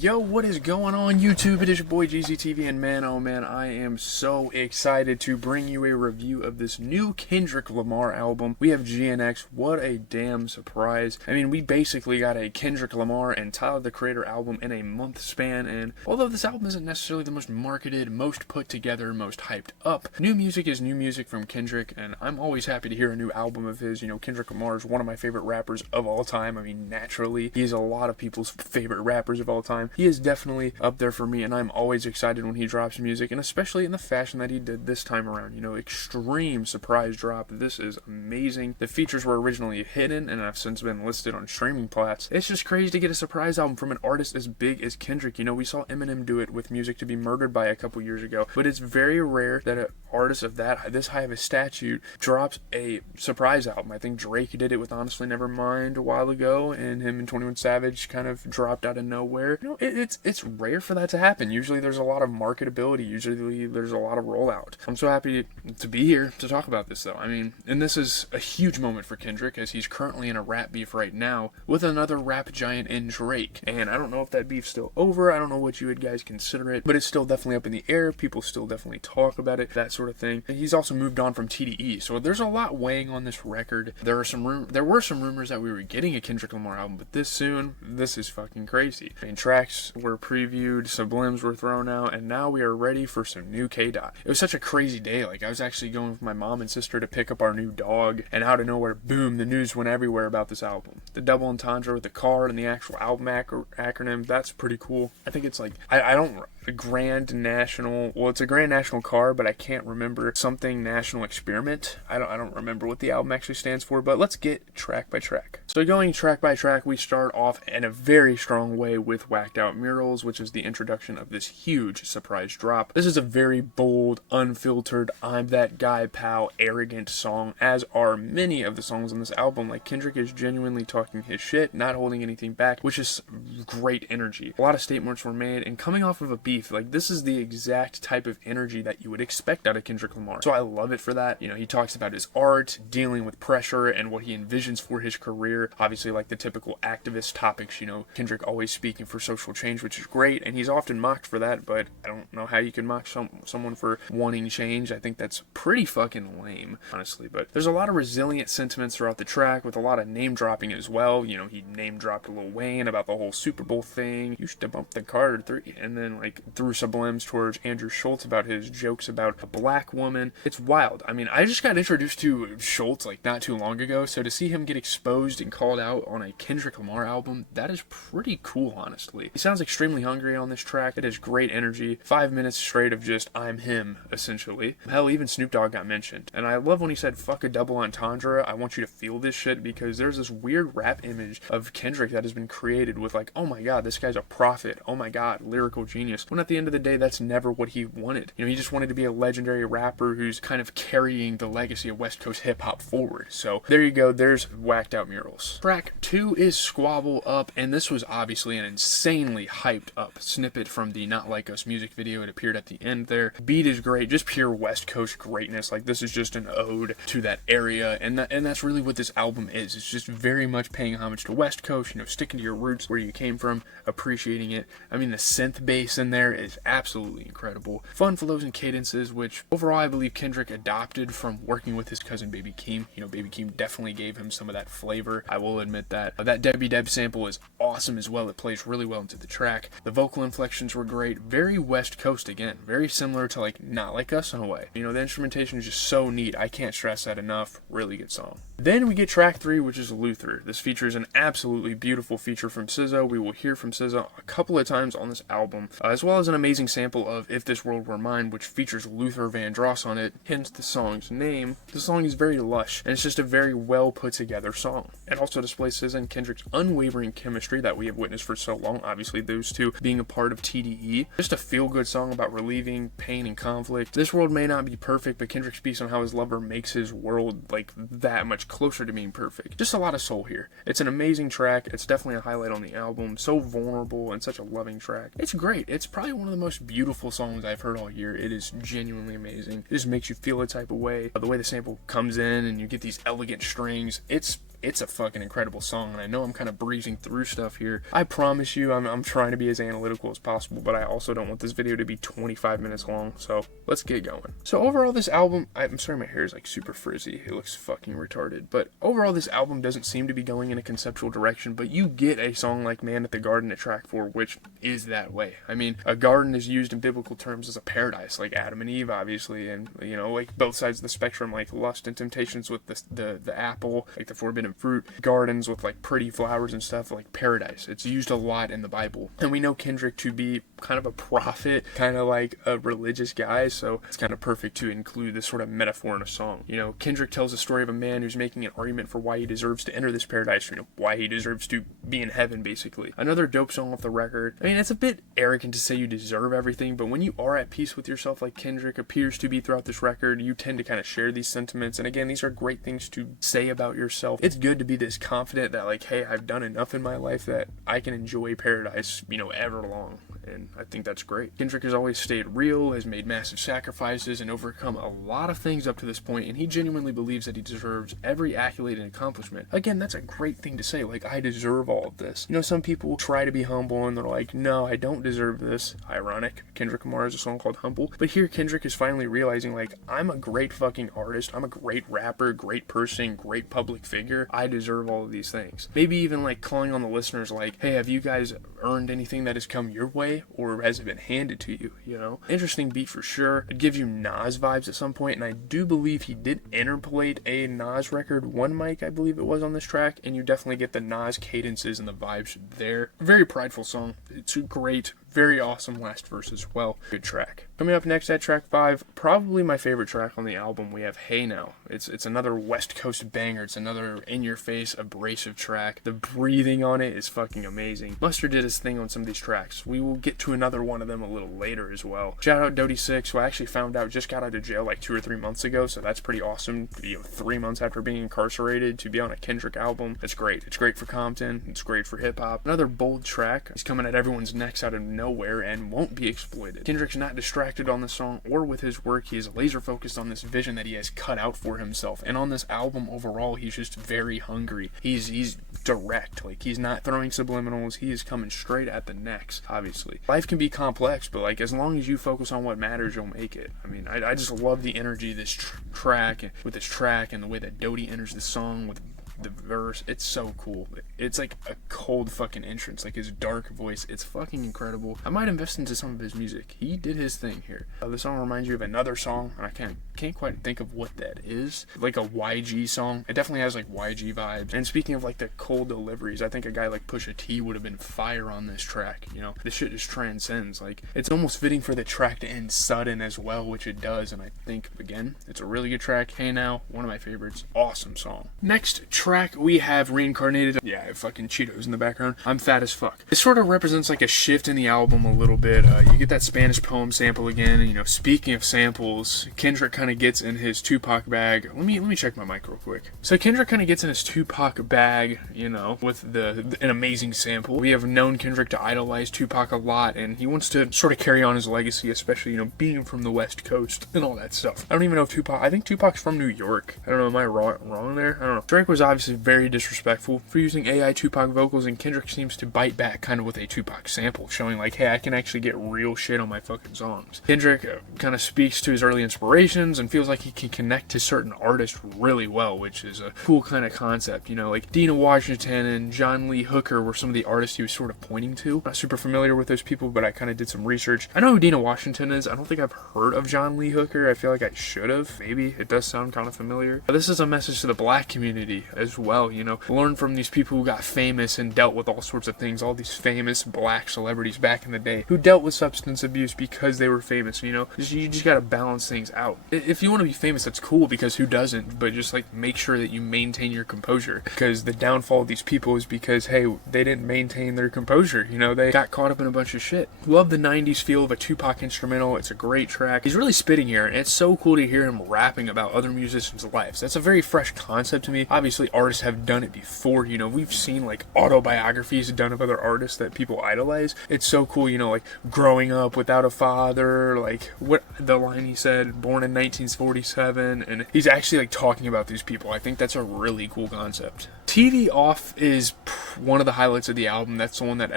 Yo, what is going on YouTube? It is your boy GZTV, and man, oh man, I am so excited to bring you a review of this new Kendrick Lamar album. We have GNX. What a damn surprise. I mean, we basically got a Kendrick Lamar and Tyler the Creator album in a month span, and although this album isn't necessarily the most marketed, most put together, most hyped up, new music is new music from Kendrick, and I'm always happy to hear a new album of his. You know, Kendrick Lamar is one of my favorite rappers of all time. I mean, naturally, he's a lot of people's favorite rappers of all time. He is definitely up there for me, and I'm always excited when he drops music, and especially in the fashion that he did this time around. You know, extreme surprise drop. This is amazing. The features were originally hidden and have since been listed on streaming plats. It's just crazy to get a surprise album from an artist as big as Kendrick. You know, we saw Eminem do it with Music to Be Murdered By a couple years ago, but it's very rare that an artist of this high of a statute drops a surprise album. I think Drake did it with Honestly Nevermind a while ago, and him and 21 Savage kind of dropped out of nowhere. You know, it's rare for that to happen. Usually there's a lot of marketability. Usually there's a lot of rollout. I'm so happy to be here to talk about this, though. I mean, and this is a huge moment for Kendrick, as he's currently in a rap beef right now with another rap giant in Drake. And I don't know if that beef's still over. I don't know what you would guys consider it, but it's still definitely up in the air. People still definitely talk about it, that sort of thing. And he's also moved on from TDE, so there's a lot weighing on this record. There were some rumors that we were getting a Kendrick Lamar album, but this soon, this is fucking crazy. I mean, tracks were previewed, sublims were thrown out, and now we are ready for some new K-Dot. It was such a crazy day. Like, I was actually going with my mom and sister to pick up our new dog, and out of nowhere, boom, the news went everywhere about this album. The double entendre with the card and the actual album acronym, that's pretty cool. I think it's like, I don't, a grand national, well, it's a grand national card, but I can't remember something national experiment. I don't remember what the album actually stands for, but let's get track by track. So going track by track, we start off in a very strong way with Whacked Out Murals, which is the introduction of this huge surprise drop. This is a very bold, unfiltered, I'm that guy, pal, arrogant song, as are many of the songs on this album. Like, Kendrick is genuinely talking his shit, not holding anything back, which is great energy. A lot of statements were made, and coming off of a beef, like, this is the exact type of energy that you would expect out of Kendrick Lamar. So I love it for that. You know, he talks about his art, dealing with pressure, and what he envisions for his career. Obviously, like the typical activist topics, you know, Kendrick always speaking for social change, which is great, and he's often mocked for that, but I don't know how you can mock someone for wanting change. I think that's pretty fucking lame, honestly. But there's a lot of resilient sentiments throughout the track, with a lot of name dropping as well. You know, he name dropped Lil Wayne about the whole Super Bowl thing. You should bump the card 3, and then like threw sublims towards Andrew Schultz about his jokes about a black woman. It's wild. I mean, I just got introduced to Schultz like not too long ago, so to see him get exposed and called out on a Kendrick Lamar album, that is pretty cool, honestly. He sounds extremely hungry on this track. It has great energy. 5 minutes straight of just I'm him, essentially. Hell, even Snoop Dogg got mentioned. And I love when he said, fuck a double entendre, I want you to feel this shit, because there's this weird rap image of Kendrick that has been created with like, oh my god, this guy's a prophet, oh my god, lyrical genius, when at the end of the day, that's never what he wanted. You know, he just wanted to be a legendary rapper who's kind of carrying the legacy of West Coast hip-hop forward. So there you go, there's Whacked Out Murals. Track 2 is Squabble Up, and this was obviously an insanely hyped up snippet from the Not Like Us music video. It appeared at the end there. Beat is great, just pure West Coast greatness. Like, this is just an ode to that area, and that's really what this album is. It's just very much paying homage to West Coast, you know, sticking to your roots, where you came from, appreciating it. I mean, the synth bass in there is absolutely incredible. Fun flows and cadences, which overall I believe Kendrick adopted from working with his cousin Baby Keem. You know, Baby Keem definitely gave him some of that flavor. I will admit that. That Debbie Deb sample is awesome as well. It plays really well into the track. The vocal inflections were great. Very West Coast again. Very similar to like Not Like Us in a way. You know, the instrumentation is just so neat. I can't stress that enough. Really good song. Then we get track 3, which is Luther. This features an absolutely beautiful feature from SZA. We will hear from SZA a couple of times on this album, as well as an amazing sample of If This World Were Mine, which features Luther Vandross on it, hence the song's name. The song is very lush, and it's just a very well put together song. It also displays SZA and Kendrick's unwavering chemistry that we have witnessed for so long, obviously those two being a part of TDE. Just a feel-good song about relieving pain and conflict. This world may not be perfect, but Kendrick speaks on how his lover makes his world like that much closer to being perfect. Just a lot of soul here. It's an amazing track. It's definitely a highlight on the album. So vulnerable and such a loving track. It's great. It's probably one of the most beautiful songs I've heard all year. It is genuinely amazing. It just makes you feel a type of way. The way the sample comes in and you get these elegant strings. It's it's a fucking incredible song. And I know I'm kind of breezing through stuff here. I promise you, I'm trying to be as analytical as possible, but I also don't want this video to be 25 minutes long. So let's get going. So overall, this album, I'm sorry, my hair is like super frizzy. It looks fucking retarded. But overall, this album doesn't seem to be going in a conceptual direction, but you get a song like Man at the Garden at track 4, which is that way. I mean, a garden is used in biblical terms as a paradise, like Adam and Eve, obviously, and, you know, like both sides of the spectrum, like lust and temptations with the apple, like the forbidden fruit, gardens with like pretty flowers and stuff, like paradise. It's used a lot in the Bible. And we know Kendrick to be kind of a prophet, kind of like a religious guy, so it's kind of perfect to include this sort of metaphor in a song. You know, Kendrick tells the story of a man who's making an argument for why he deserves to enter this paradise, you know, why he deserves to be in heaven, basically. Another dope song off the record. I mean, it's a bit arrogant to say you deserve everything, but when you are at peace with yourself like Kendrick appears to be throughout this record, you tend to kind of share these sentiments. And again, these are great things to say about yourself. It's good to be this confident that like, hey, I've done enough in my life that I can enjoy paradise, you know, ever long. And I think that's great. Kendrick has always stayed real, has made massive sacrifices, and overcome a lot of things up to this point, and he genuinely believes that he deserves every accolade and accomplishment. Again, that's a great thing to say, like, I deserve all of this. You know, some people try to be humble, and they're like, no, I don't deserve this. Ironic. Kendrick Lamar has a song called Humble. But here, Kendrick is finally realizing, like, I'm a great fucking artist, I'm a great rapper, great person, great public figure. I deserve all of these things. Maybe even, like, calling on the listeners, like, hey, have you guys earned anything that has come your way, or has it been handed to you, you know? Interesting beat for sure. It gives you Nas vibes at some point, and I do believe he did interpolate a Nas record, One Mic, I believe it was, on this track, and you definitely get the Nas cadences and the vibes there. Very prideful song. It's great. Very awesome last verse as well. Good track. Coming up next at track 5, probably my favorite track on the album, we have Hey Now. It's another West Coast banger. It's another in-your-face, abrasive track. The breathing on it is fucking amazing. Mustard did his thing on some of these tracks. We will get to another one of them a little later as well. Shout out Dodie Six, who I actually found out just got out of jail like 2 or 3 months ago, so that's pretty awesome. You know, 3 months after being incarcerated to be on a Kendrick album. It's great. It's great for Compton. It's great for hip-hop. Another bold track. He's coming at everyone's necks out of nowhere and won't be exploited. Kendrick's not distracted on this song or with his work. He is laser focused on this vision that he has cut out for himself. And on this album overall, he's just very hungry. He's direct. Like, he's not throwing subliminals. He is coming straight at the necks, obviously. Life can be complex, but like, as long as you focus on what matters, you'll make it. I mean, I just love the energy of this track, with this track, and the way that Dodie enters the song with the verse. It's so cool. It's like a cold fucking entrance, like his dark voice. It's fucking incredible. I might invest into some of his music. He did his thing here. The song reminds you of another song, and I can't quite think of what that is. Like a YG song. It definitely has like YG vibes. And speaking of like the cold deliveries, I think a guy like Pusha T would have been fire on this track. You know, this shit just transcends. Like, it's almost fitting for the track to end sudden as well, which it does. And I think, again, it's a really good track. Hey Now, one of my favorites. Awesome song. Next track we have Reincarnated. Yeah, I have fucking Cheetos in the background. I'm fat as fuck. This sort of represents like a shift in the album a little bit. You get that Spanish poem sample again, and, you know, speaking of samples, Kendrick kind of gets in his Tupac bag. Let me check my mic real quick. So Kendrick kind of gets in his Tupac bag, you know, with an amazing sample. We have known Kendrick to idolize Tupac a lot, and he wants to sort of carry on his legacy, especially, you know, being from the West Coast and all that stuff. I don't even know if I think Tupac's from New York. I don't know, am I wrong there? I don't know. Drake was obviously very disrespectful for using AI Tupac vocals, and Kendrick seems to bite back kind of with a Tupac sample, showing like, hey, I can actually get real shit on my fucking songs. Kendrick kind of speaks to his early inspirations and feels like he can connect to certain artists really well, which is a cool kind of concept. You know, like Dina Washington and John Lee Hooker were some of the artists he was sort of pointing to. Not super familiar with those people, but I kind of did some research. I know who Dina Washington is. I don't think I've heard of John Lee Hooker. I feel like I should have. Maybe. It does sound kind of familiar. But this is a message to the black community as well, you know. Learn from these people who got famous and dealt with all sorts of things. All these famous black celebrities back in the day who dealt with substance abuse because they were famous, you know. You just gotta balance things out. If you want to be famous, that's cool, because who doesn't? But just like make sure that you maintain your composure, because the downfall of these people is because, hey, they didn't maintain their composure, you know. They got caught up in a bunch of shit. Love the 90s feel of a Tupac instrumental. It's a great track. He's really spitting here, and it's so cool to hear him rapping about other musicians' lives. That's a very fresh concept to me. Obviously, artists have done it before, you know. We've seen like autobiographies done of other artists that people idolize. It's so cool, you know, like growing up without a father, like what the line he said, born in 1947, and he's actually like talking about these people. I think that's a really cool concept. TV Off is one of the highlights of the album. That's the one that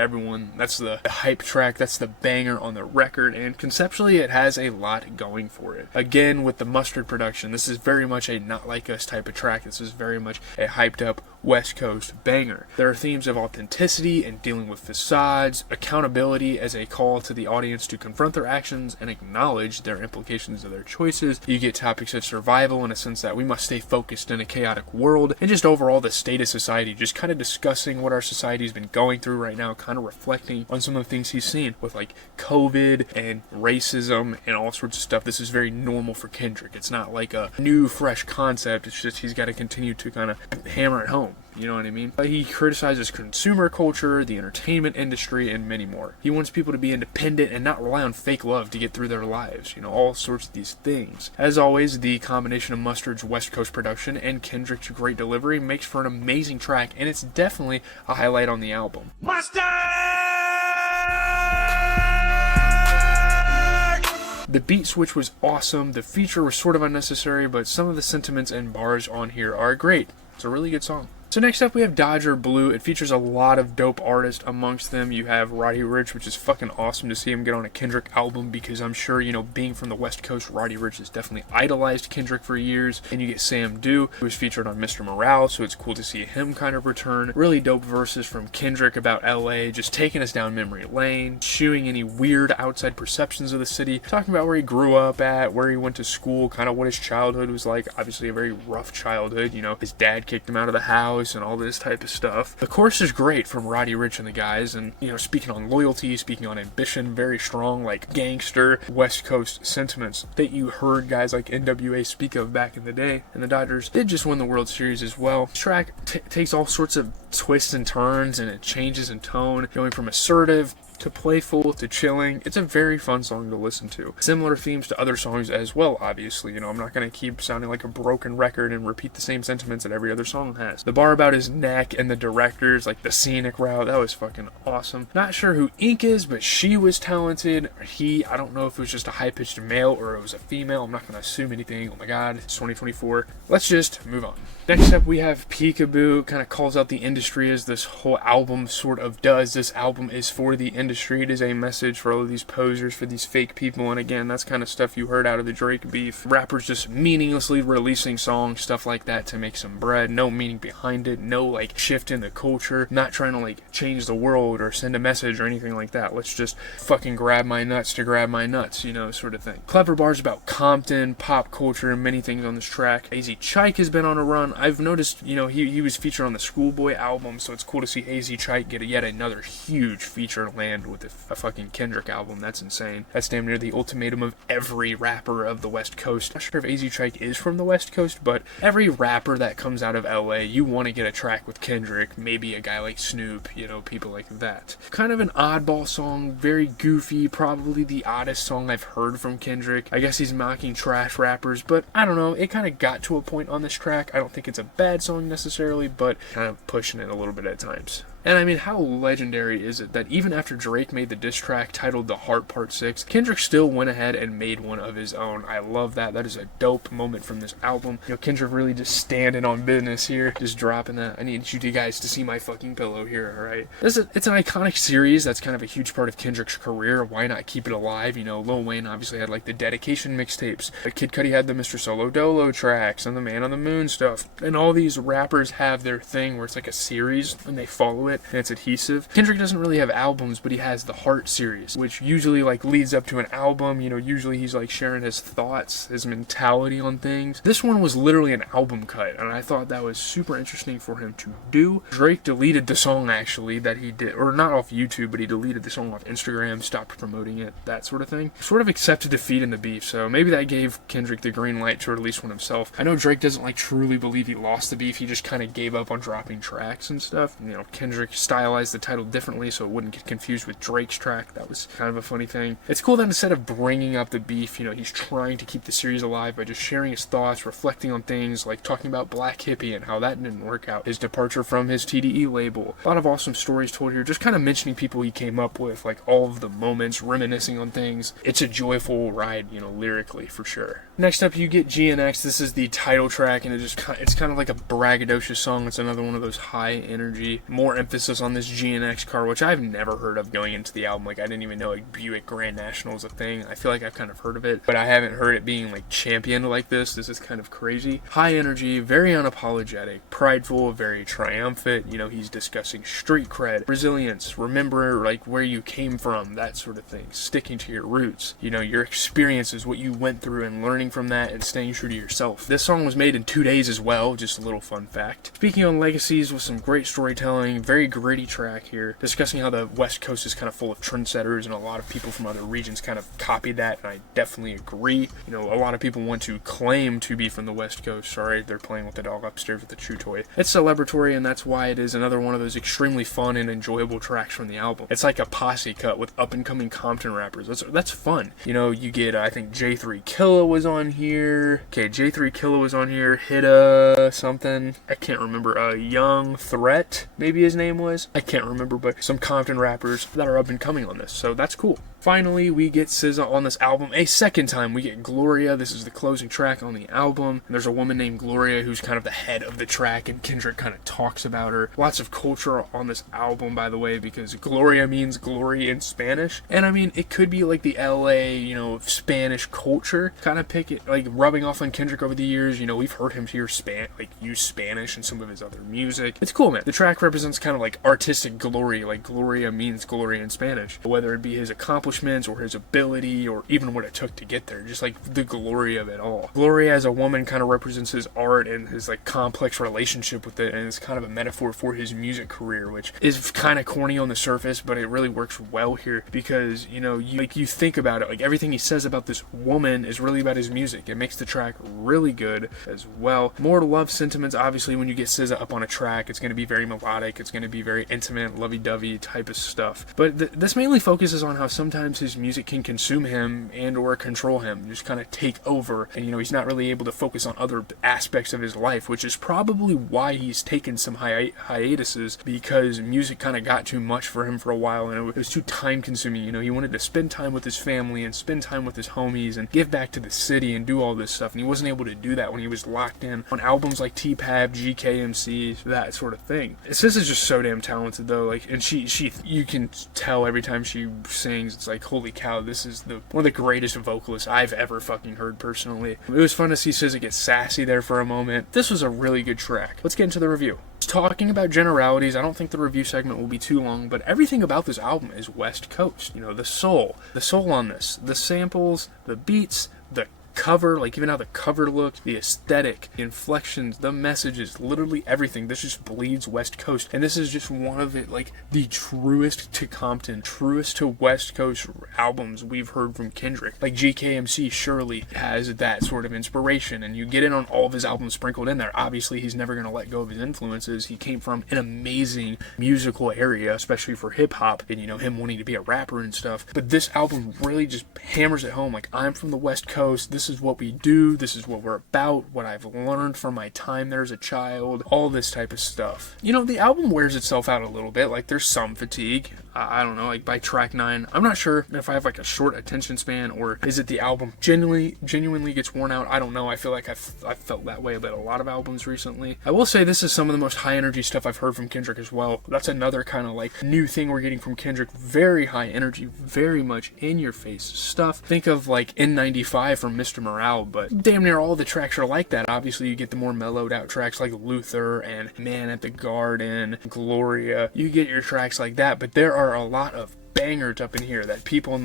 that's the hype track, that's the banger on the record, and conceptually it has a lot going for it. Again, with the Mustard production, this is very much a Not Like Us type of track. This is very much a hyped up West Coast banger. There are themes of authenticity and dealing with facades, accountability as a call to the audience to confront their actions and acknowledge their implications of their choices. You get topics of survival in a sense that we must stay focused in a chaotic world, and just overall the state of society, just kind of discussing what our society's been going through right now, kind of reflecting on some of the things he's seen with like COVID and racism and all sorts of stuff. This is very normal for Kendrick. It's not like a new fresh concept. It's just he's got to continue to kind of hammer it home. You know what I mean? He criticizes consumer culture, the entertainment industry, and many more. He wants people to be independent and not rely on fake love to get through their lives. You know, all sorts of these things. As always, the combination of Mustard's West Coast production and Kendrick's great delivery makes for an amazing track, and it's definitely a highlight on the album. Mustard! The beat switch was awesome, the feature was sort of unnecessary, but some of the sentiments and bars on here are great. It's a really good song. So next up we have Dodger Blue. It features a lot of dope artists. Amongst them you have Roddy Ricch, which is fucking awesome to see him get on a Kendrick album, because I'm sure, you know, being from the West Coast, Roddy Ricch has definitely idolized Kendrick for years. And you get Sam Dew, who was featured on Mr. Morale, so it's cool to see him kind of return. Really dope verses from Kendrick about LA, just taking us down memory lane, shooing any weird outside perceptions of the city, talking about where he grew up at, where he went to school, kind of what his childhood was like. Obviously a very rough childhood, you know, his dad kicked him out of the house and all this type of stuff. The chorus is great from Roddy Ricch and the guys, and, you know, speaking on loyalty, speaking on ambition, very strong, like, gangster West Coast sentiments that you heard guys like NWA speak of back in the day. And the Dodgers did just win the World Series as well. This track takes all sorts of twists and turns, and it changes in tone, going from assertive to playful to chilling. It's a very fun song to listen to. Similar themes to other songs as well, obviously. You know, I'm not going to keep sounding like a broken record and repeat the same sentiments that every other song has. The bar about his neck and the directors, like the scenic route, that was fucking awesome. Not sure who Ink is, but she was talented. I don't know if it was just a high-pitched male or it was a female. I'm not going to assume anything. Oh my god, it's 2024. Let's just move on. Next up we have Peekaboo. Kind of calls out the industry, as this whole album sort of does. This album is for the industry. It is a message for all of these posers, for these fake people, and again, that's kind of stuff you heard out of the Drake beef. Rappers just meaninglessly releasing songs, stuff like that, to make some bread. No meaning behind it, no like shift in the culture, not trying to like change the world or send a message or anything like that. Let's just fucking grab my nuts to grab my nuts, you know, sort of thing. Clever bars about Compton, pop culture, and many things on this track. AZ Chike has been on a run. I've noticed, you know, he was featured on the Schoolboy album, so it's cool to see AZ Chike get yet another huge feature land with a fucking Kendrick album. That's insane. That's damn near the ultimatum of every rapper of the West Coast. Not sure if AZ Chike is from the West Coast, but every rapper that comes out of LA, you want to get a track with Kendrick, maybe a guy like Snoop, you know, people like that. Kind of an oddball song, very goofy, probably the oddest song I've heard from Kendrick. I guess he's mocking trash rappers, but I don't know, it kind of got to a point on this track. I don't think it's a bad song necessarily, but kind of pushing it a little bit at times. And I mean, how legendary is it that even after Drake made the diss track titled The Heart Part 6, Kendrick still went ahead and made one of his own. I love that. That is a dope moment from this album. You know, Kendrick really just standing on business here, just dropping that. I need you guys to see my fucking pillow here, alright? It's an iconic series that's kind of a huge part of Kendrick's career. Why not keep it alive? You know, Lil Wayne obviously had like the dedication mixtapes. Kid Cudi had the Mr. Solo Dolo tracks and the Man on the Moon stuff. And all these rappers have their thing where it's like a series and they follow it and it's adhesive. Kendrick doesn't really have albums, but he has the Heart series, which usually like leads up to an album. You know, usually he's like sharing his thoughts, his mentality on things. This one was literally an album cut, and I thought that was super interesting for him to do. Drake deleted the song actually that he did, or not off YouTube, but he deleted the song off Instagram, stopped promoting it, that sort of thing. Sort of accepted defeat in the beef, so maybe that gave Kendrick the green light to release one himself. I know Drake doesn't like truly believe he lost the beef, he just kind of gave up on dropping tracks and stuff. You know, Kendrick stylized the title differently so it wouldn't get confused with Drake's track. That was kind of a funny thing. It's cool that instead of bringing up the beef, you know, he's trying to keep the series alive by just sharing his thoughts, reflecting on things, like talking about Black Hippie and how that didn't work out, his departure from his TDE label. A lot of awesome stories told here, just kind of mentioning people he came up with, like all of the moments, reminiscing on things. It's a joyful ride, you know, lyrically, for sure. Next up, you get GNX. This is the title track, and it's kind of like a braggadocious song. It's another one of those high energy, more emphasis on this GNX car, which I've never heard of going into the album. Like, I didn't even know like Buick Grand National is a thing. I feel like I've kind of heard of it, but I haven't heard it being like championed like this. This is kind of crazy. High energy, very unapologetic, prideful, very triumphant. You know, he's discussing street cred, resilience, remember like where you came from, that sort of thing. Sticking to your roots. You know, your experiences, what you went through, and learning from that and staying true to yourself. This song was made in 2 days as well, just a little fun fact. Speaking on legacies with some great storytelling, very gritty track here, discussing how the West Coast is kind of full of trendsetters and a lot of people from other regions kind of copied that, and I definitely agree. You know, a lot of people want to claim to be from the West Coast. Sorry, they're playing with the dog upstairs with the chew toy. It's celebratory, and that's why it is another one of those extremely fun and enjoyable tracks from the album. It's like a posse cut with up-and-coming Compton rappers. That's fun. You know, you get, I think J3 Killa was on here. Okay, J3 Killa was on here. Hit something. I can't remember. Young Threat, maybe his name was. I can't remember, but some Compton rappers that are up and coming on this, so that's cool. Finally, we get SZA on this album a second time. We get Gloria. This is the closing track on the album. And there's a woman named Gloria who's kind of the head of the track, and Kendrick kind of talks about her. Lots of culture on this album, by the way, because Gloria means glory in Spanish. And I mean, it could be like the LA, you know, Spanish culture. Kind of pick it, like rubbing off on Kendrick over the years. You know, we've heard him here use Spanish in some of his other music. It's cool, man. The track represents kind of like artistic glory, like Gloria means glory in Spanish. Whether it be his accomplishments or his ability or even what it took to get there, just like the glory of it all. Gloria as a woman kind of represents his art and his like complex relationship with it, and it's kind of a metaphor for his music career, which is kind of corny on the surface, but it really works well here because, you know, you think about it, like everything he says about this woman is really about his music. It makes the track really good as well. More love sentiments, obviously, when you get SZA up on a track, it's going to be very melodic, it's going to be very intimate, lovey-dovey type of stuff. But this mainly focuses on how sometimes his music can consume him and or control him, just kind of take over, and you know, he's not really able to focus on other aspects of his life, which is probably why he's taken some hiatuses, because music kind of got too much for him for a while, and it was too time consuming. You know, he wanted to spend time with his family and spend time with his homies and give back to the city and do all this stuff, and he wasn't able to do that when he was locked in on albums like T-Pab, GKMC, that sort of thing. Sis is just so damn talented though, like, and she you can tell every time she sings, it's like, holy cow, this is one of the greatest vocalists I've ever fucking heard personally. It was fun to see SZA get sassy there for a moment. This was a really good track. Let's get into the review. Talking about generalities, I don't think the review segment will be too long, but everything about this album is West Coast. You know, the soul on this, the samples, the beats, the cover, like even how the cover looks, the aesthetic, the inflections, the messages, literally everything. This just bleeds West Coast, and this is just one of it, like the truest to Compton, truest to West Coast albums we've heard from Kendrick. Like GKMC surely has that sort of inspiration, and you get in on all of his albums sprinkled in there. Obviously, he's never going to let go of his influences. He came from an amazing musical area, especially for hip hop, and you know, him wanting to be a rapper and stuff. But this album really just hammers it home, like, I'm from the West Coast, this is what we do, this is what we're about, what I've learned from my time there as a child, all this type of stuff. You know, the album wears itself out a little bit, like there's some fatigue. I don't know, like by track 9, I'm not sure if I have like a short attention span, or is it the album genuinely gets worn out. I don't know. I feel like I've felt that way about a lot of albums recently. I will say this is some of the most high energy stuff I've heard from Kendrick as well. That's another kind of like new thing we're getting from Kendrick. Very high energy, very much in your face stuff. Think of like N95 from Mr. Morale, but damn near all the tracks are like that. Obviously you get the more mellowed out tracks like Luther and Man at the Garden, Gloria. You get your tracks like that, but there are a lot of bangers up in here that people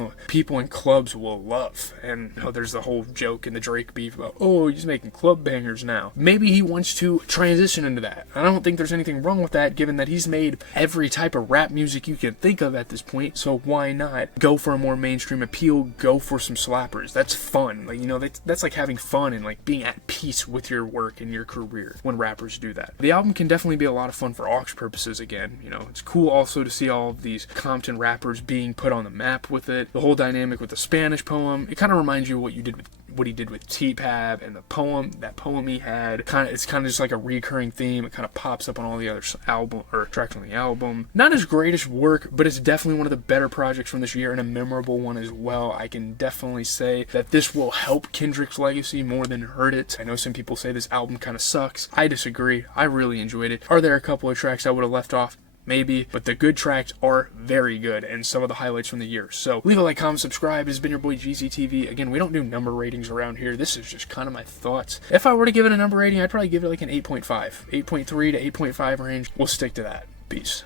in clubs will love. And you know, there's the whole joke in the Drake beef about, oh, he's making club bangers now. Maybe he wants to transition into that. I don't think there's anything wrong with that, given that he's made every type of rap music you can think of at this point. So why not go for a more mainstream appeal? Go for some slappers. That's fun. Like, you know, that's like having fun and like being at peace with your work and your career when rappers do that. The album can definitely be a lot of fun for aux purposes again. You know, it's cool also to see all of these Compton rappers being put on the map with it. The whole dynamic with the Spanish poem, it kind of reminds you of what you did what he did with T-Pab and that poem he had. It's kind of just like a recurring theme. It kind of pops up on all the other tracks on the album. Not his greatest work, but it's definitely one of the better projects from this year and a memorable one as well. I can definitely say that this will help Kendrick's legacy more than hurt it. I know some people say this album kind of sucks. I disagree. I really enjoyed it. Are there a couple of tracks I would have left off? Maybe, but the good tracks are very good and some of the highlights from the year. So leave a like, comment, subscribe. This has been your boy GZTV. Again, we don't do number ratings around here. This is just kind of my thoughts. If I were to give it a number rating, I'd probably give it like an 8.5. 8.3 to 8.5 range. We'll stick to that. Peace.